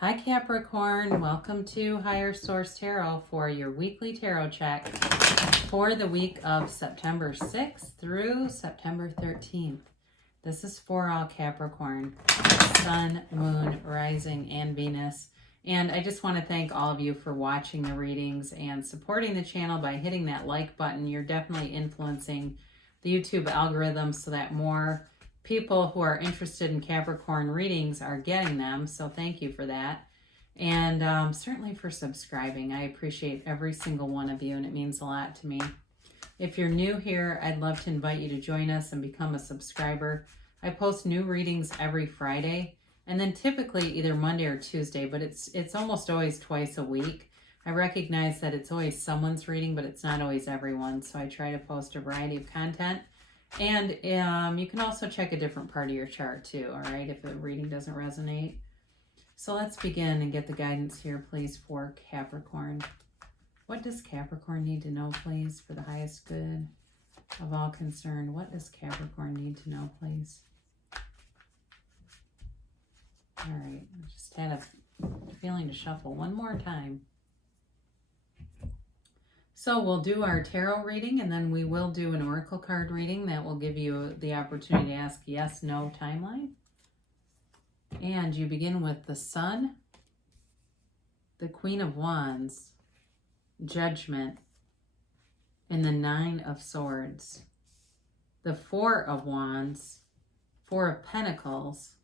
Hi Capricorn, welcome to Higher Source Tarot for your weekly tarot check for the week of September 6th through September 13th. This is for all Capricorn, Sun, Moon, Rising, and Venus. And I just want to thank all of you for watching the readings and supporting the channel by hitting that like button. You're definitely influencing the YouTube algorithm so that more people who are interested in Capricorn readings are getting them, so thank you for that. And certainly for subscribing. I appreciate every single one of you, and it means a lot to me. If you're new here, I'd love to invite you to join us and become a subscriber. I post new readings every Friday, and then typically either Monday or Tuesday, but it's almost always twice a week. I recognize that it's always someone's reading, but it's not always everyone, so I try to post a variety of content. And you can also check a different part of your chart too, all right, if the reading doesn't resonate. So let's begin and get the guidance here, please, for Capricorn. What does Capricorn need to know, please, for the highest good of all concerned? What does Capricorn need to know, please? All right, I just had a feeling to shuffle one more time. So we'll do our tarot reading, and then we will do an oracle card reading that will give you the opportunity to ask yes, no timeline. And you begin with the Sun, the Queen of Wands, Judgment, and the Nine of Swords. The Four of Wands, Four of Pentacles,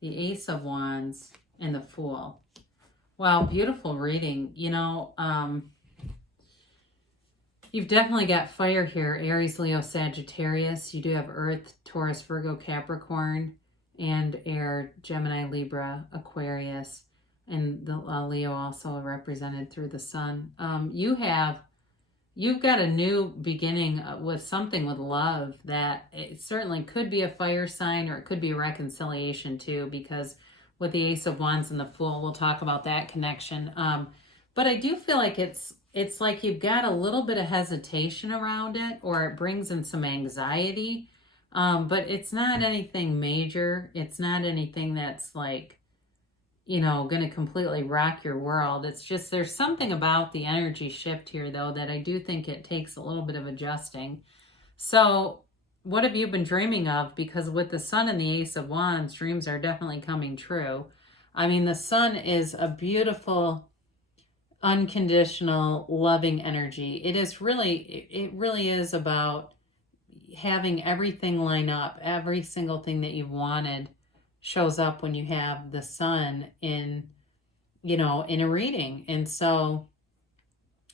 the Ace of Wands, and the Fool. Wow, beautiful reading. You know, you've definitely got fire here, Aries, Leo, Sagittarius. You do have Earth, Taurus, Virgo, Capricorn, and Air, Gemini, Libra, Aquarius, and the Leo also represented through the Sun. You've got a new beginning with something with love that it certainly could be a fire sign, or it could be a reconciliation too, because with the Ace of Wands and the Fool, we'll talk about that connection. But I do feel like it's like you've got a little bit of hesitation around it, or it brings in some anxiety. But it's not anything major. It's not anything that's like, you know, going to completely rock your world. It's just there's something about the energy shift here, though, that I do think it takes a little bit of adjusting. So what have you been dreaming of? Because with the Sun and the Ace of Wands, dreams are definitely coming true. I mean, the Sun is a beautiful, unconditional, loving energy. It really is about having everything line up. Every single thing that you've wanted shows up when you have the Sun in, you know, in a reading. And so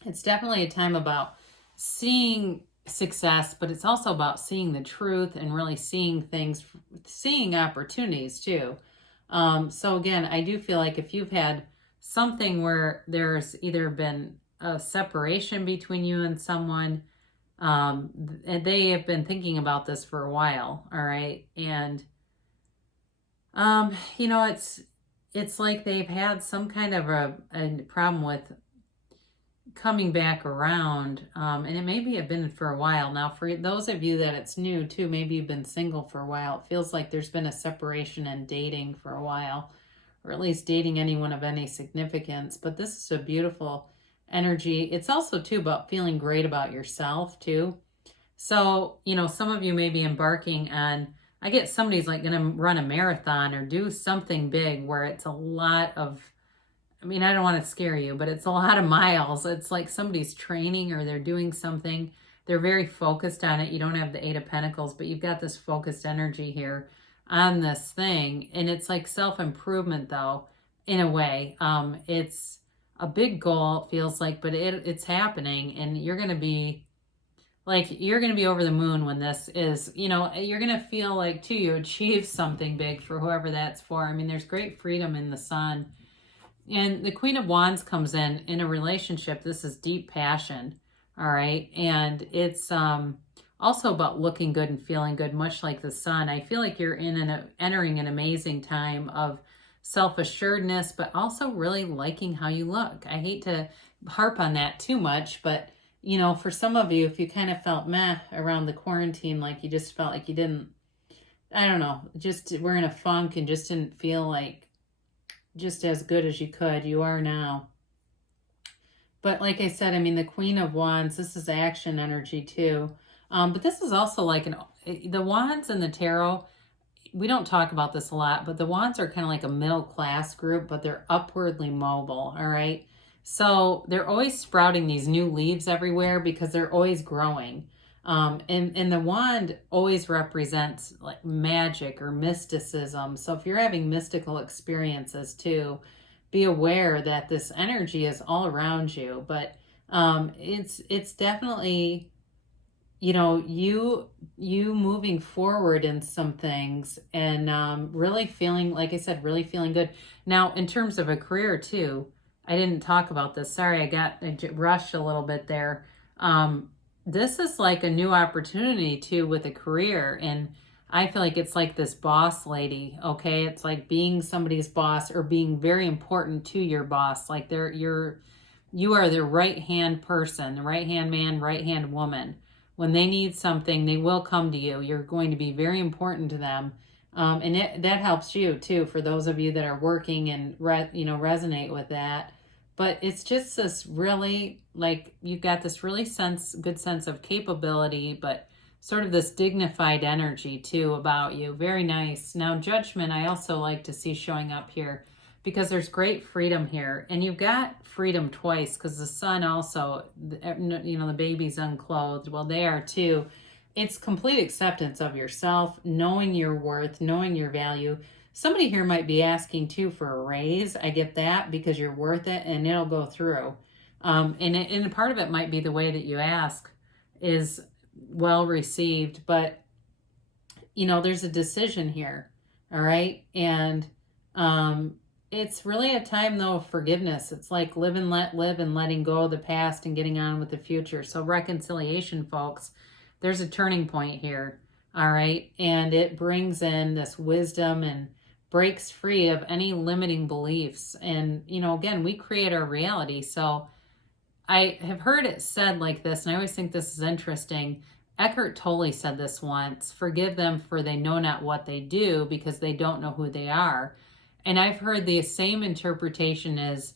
it's definitely a time about seeing success, but it's also about seeing the truth and really seeing things, seeing opportunities too. So again, I do feel like if you've had something where there's either been a separation between you and someone, and they have been thinking about this for a while, all right? And, you know, it's like they've had some kind of a problem with coming back around, and it maybe have been for a while. Now, for those of you that it's new too, maybe you've been single for a while, it feels like there's been a separation and dating for a while, or at least dating anyone of any significance. But this is a beautiful energy. It's also too about feeling great about yourself too. So, you know, some of you may be embarking on, I get somebody's like going to run a marathon or do something big where it's a lot of, I mean, I don't want to scare you, but it's a lot of miles. It's like somebody's training or they're doing something. They're very focused on it. You don't have the Eight of Pentacles, but you've got this focused energy here on this thing. And it's like self-improvement though, in a way. It's a big goal, it feels like, but it's happening, and you're going to be over the moon when this is, you know, you're going to feel like too, you achieve something big for whoever that's for. I mean, there's great freedom in the Sun. And the Queen of Wands comes in a relationship. This is deep passion. All right. And it's, also about looking good and feeling good, much like the Sun. I feel like you're entering an amazing time of self-assuredness, but also really liking how you look. I hate to harp on that too much, but you know, for some of you, if you kind of felt meh around the quarantine, like you just felt like you didn't, I don't know, just were in a funk and just didn't feel like just as good as you could. You are now. But like I said, I mean, the Queen of Wands, this is action energy too. But this is also like the Wands and the Tarot, we don't talk about this a lot, but the Wands are kind of like a middle class group, but they're upwardly mobile, all right? So they're always sprouting these new leaves everywhere because they're always growing. And the wand always represents like magic or mysticism. So if you're having mystical experiences too, be aware that this energy is all around you. But it's definitely, you know, you moving forward in some things and really feeling, like I said, really feeling good. Now, in terms of a career too, I didn't talk about this. Sorry, I rushed a little bit there. This is like a new opportunity too with a career, and I feel like it's like this boss lady. Okay, it's like being somebody's boss or being very important to your boss. Like you are the right hand person, the right hand man, right hand woman. When they need something, they will come to you. You're going to be very important to them. And that helps you too, for those of you that are working and resonate with that. But it's just this really, like, you've got this really good sense of capability, but sort of this dignified energy too about you. Very nice. Now, Judgment, I also like to see showing up here because there's great freedom here. And you've got freedom twice because the sun also, the baby's unclothed. Well, they are too. It's complete acceptance of yourself, knowing your worth, knowing your value. Somebody here might be asking too for a raise. I get that because you're worth it and it'll go through. And part of it might be the way that you ask is well received, but there's a decision here. All right. And it's really a time though of forgiveness. It's like live and let live and letting go of the past and getting on with the future. So reconciliation, folks, there's a turning point here. All right. And it brings in this wisdom and breaks free of any limiting beliefs. And, again, we create our reality. So I have heard it said like this, and I always think this is interesting. Eckhart Tolle said this once: forgive them for they know not what they do because they don't know who they are. And I've heard the same interpretation is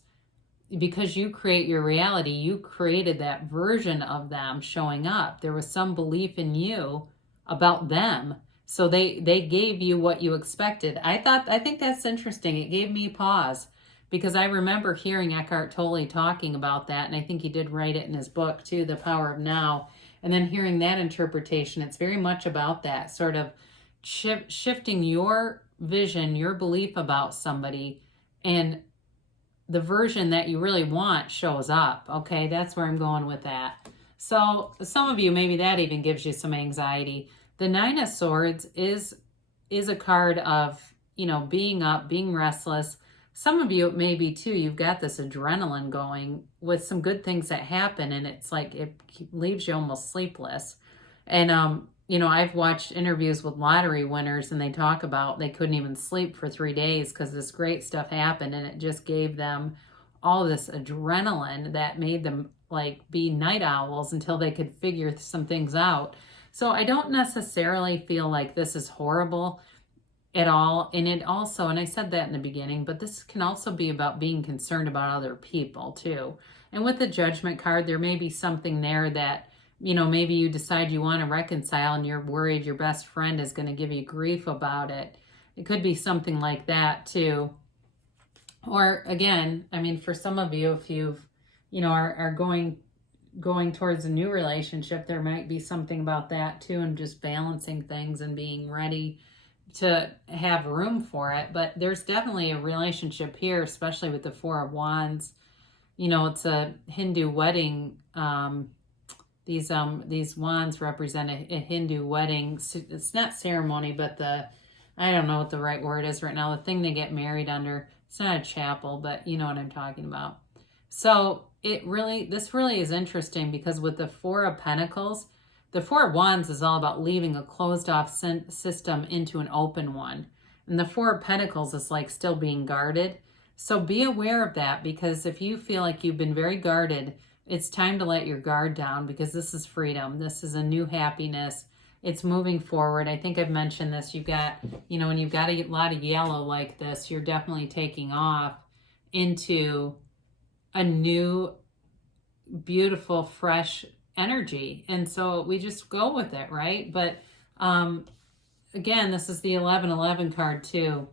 because you create your reality, you created that version of them showing up. There was some belief in you about them. So they gave you what you expected. I think that's interesting. It gave me pause because I remember hearing Eckhart Tolle talking about that. And I think he did write it in his book too, The Power of Now. And then hearing that interpretation, it's very much about that sort of shifting your vision, your belief about somebody, and the version that you really want shows up. Okay, that's where I'm going with that. So some of you, maybe that even gives you some anxiety. The Nine of Swords is a card of, being up, being restless. Some of you, maybe too, you've got this adrenaline going with some good things that happen, and it's like it leaves you almost sleepless. And I've watched interviews with lottery winners, and they talk about they couldn't even sleep for 3 days because this great stuff happened, and it just gave them all this adrenaline that made them like be night owls until they could figure some things out. So I don't necessarily feel like this is horrible at all. And it also, and I said that in the beginning, but this can also be about being concerned about other people too. And with the Judgment card, there may be something there that, maybe you decide you want to reconcile and you're worried your best friend is going to give you grief about it. It could be something like that too. Or again, I mean, for some of you, if you've, are going towards a new relationship, there might be something about that too, and just balancing things and being ready to have room for it. But there's definitely a relationship here, especially with the Four of Wands. It's a Hindu wedding. These wands represent a Hindu wedding. It's not ceremony, but I don't know what the right word is right now. The thing they get married under. It's not a chapel, but you know what I'm talking about. So this really is interesting because with the Four of Pentacles, the Four of Wands is all about leaving a closed off system into an open one. And the Four of Pentacles is like still being guarded. So be aware of that, because if you feel like you've been very guarded, it's time to let your guard down, because this is freedom. This is a new happiness. It's moving forward. I think I've mentioned this. You've got, when you've got a lot of yellow like this, you're definitely taking off into a new, beautiful, fresh energy. And so we just go with it, right? But again, this is the 1111 card too.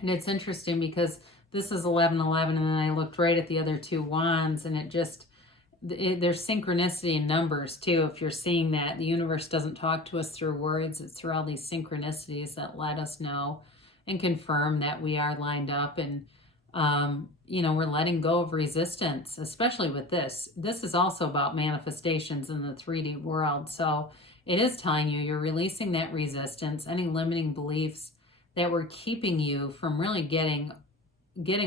And it's interesting because this is 1111, and then I looked right at the other two wands, and there's synchronicity in numbers too. If you're seeing that, the universe doesn't talk to us through words. It's through all these synchronicities that let us know and confirm that we are lined up, and we're letting go of resistance, especially with this. This is also about manifestations in the 3D world. So it is telling you you're releasing that resistance, any limiting beliefs that were keeping you from really getting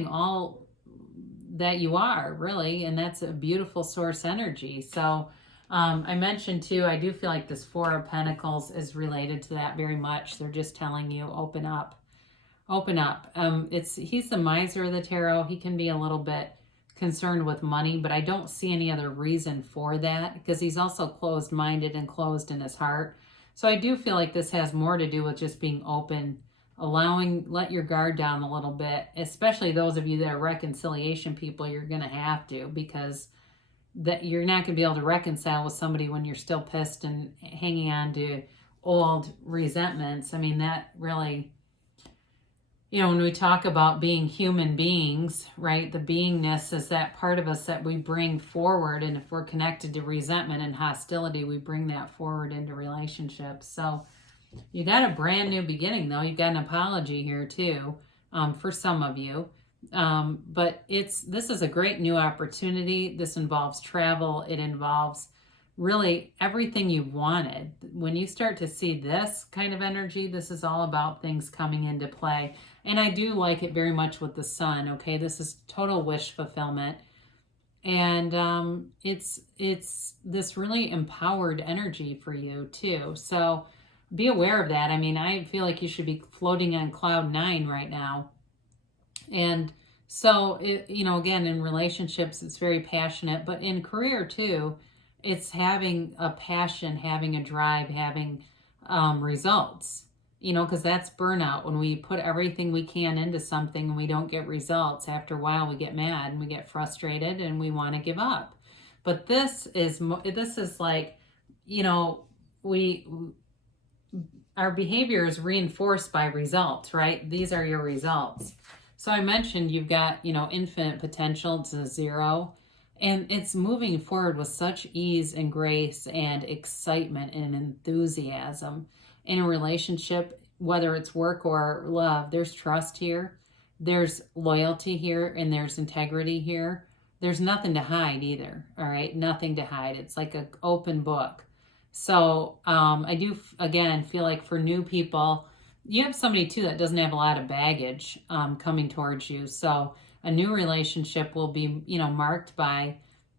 all that you are, really. And that's a beautiful source energy. So I mentioned too, I do feel like this Four of Pentacles is related to that very much. They're just telling you, open up. He's the miser of the tarot. He can be a little bit concerned with money, but I don't see any other reason for that, because he's also closed-minded and closed in his heart. So I do feel like this has more to do with just being open, let your guard down a little bit, especially those of you that are reconciliation people. You're going to have to, because that you're not going to be able to reconcile with somebody when you're still pissed and hanging on to old resentments. I mean, that really, when we talk about being human beings, right, the beingness is that part of us that we bring forward. And if we're connected to resentment and hostility, we bring that forward into relationships. So you got a brand new beginning, though. You've got an apology here too, for some of you. But this is a great new opportunity. This involves travel. It involves really everything you wanted. When you start to see this kind of energy, this is all about things coming into play. And I do like it very much with the sun. Okay, this is total wish fulfillment. And it's this really empowered energy for you too. So be aware of that. I mean, I feel like you should be floating on cloud 9 right now. And so, again, in relationships, it's very passionate, but in career too, it's having a passion, having a drive, having results, because that's burnout. When we put everything we can into something and we don't get results, after a while we get mad and we get frustrated and we want to give up. But this is like, our behavior is reinforced by results, right? These are your results. So I mentioned you've got, infinite potential to 0, and it's moving forward with such ease and grace and excitement and enthusiasm. In a relationship, whether it's work or love, there's trust here, there's loyalty here, and there's integrity here. There's nothing to hide either, all right? Nothing to hide. It's like an open book. So I do, again, feel like for new people, you have somebody too that doesn't have a lot of baggage coming towards you. So a new relationship will be, marked by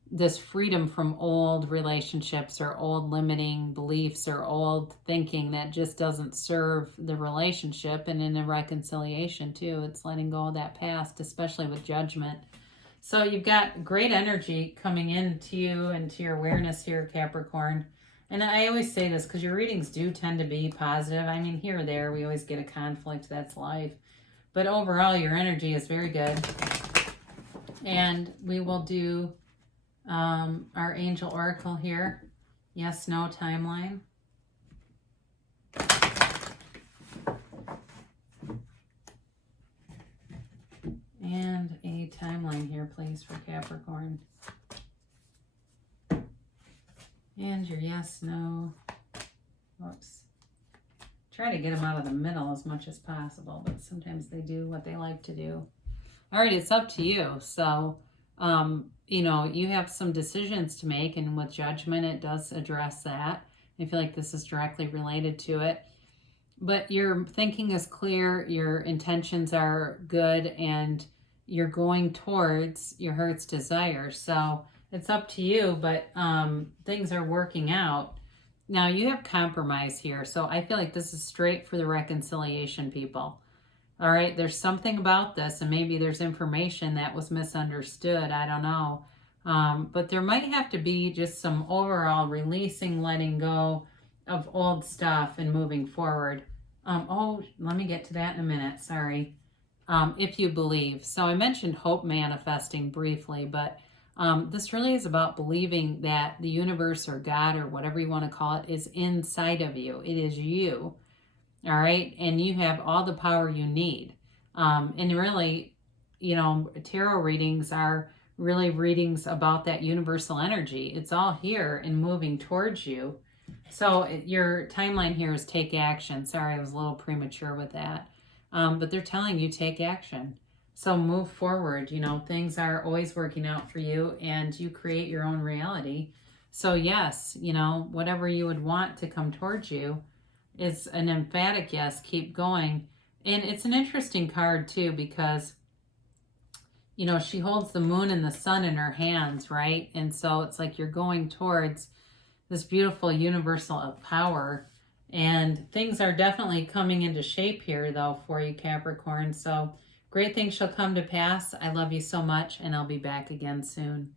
this freedom from old relationships or old limiting beliefs or old thinking that just doesn't serve the relationship. And in a reconciliation too, it's letting go of that past, especially with judgment. So you've got great energy coming into you and to your awareness here, Capricorn. And I always say this because your readings do tend to be positive. I mean, here or there, we always get a conflict. That's life. But overall, your energy is very good. And we will do our angel oracle here. Yes, no timeline. And a timeline here, please, for Capricorn. And your yes, no. Whoops. Try to get them out of the middle as much as possible, but sometimes they do what they like to do. All right, it's up to you. So, you have some decisions to make, and with judgment, it does address that. I feel like this is directly related to it. But your thinking is clear, your intentions are good, and you're going towards your heart's desire. So it's up to you, but things are working out. Now you have compromise here. So I feel like this is straight for the reconciliation people. All right, there's something about this, and maybe there's information that was misunderstood. I don't know. But there might have to be just some overall releasing, letting go, of old stuff and moving forward. Oh, let me get to that in a minute. Sorry. If you believe. So I mentioned hope manifesting briefly, but this really is about believing that the universe or God or whatever you want to call it is inside of you. It is you. All right. And you have all the power you need. And really, tarot readings are really readings about that universal energy. It's all here and moving towards you. So your timeline here is take action. Sorry, I was a little premature with that. But they're telling you take action. So move forward. Things are always working out for you and you create your own reality. So yes, whatever you would want to come towards you is an emphatic yes, keep going. And it's an interesting card too because she holds the moon and the sun in her hands, right? And so it's like you're going towards this beautiful universal of power. And things are definitely coming into shape here, though, for you, Capricorn. So great things shall come to pass. I love you so much, and I'll be back again soon.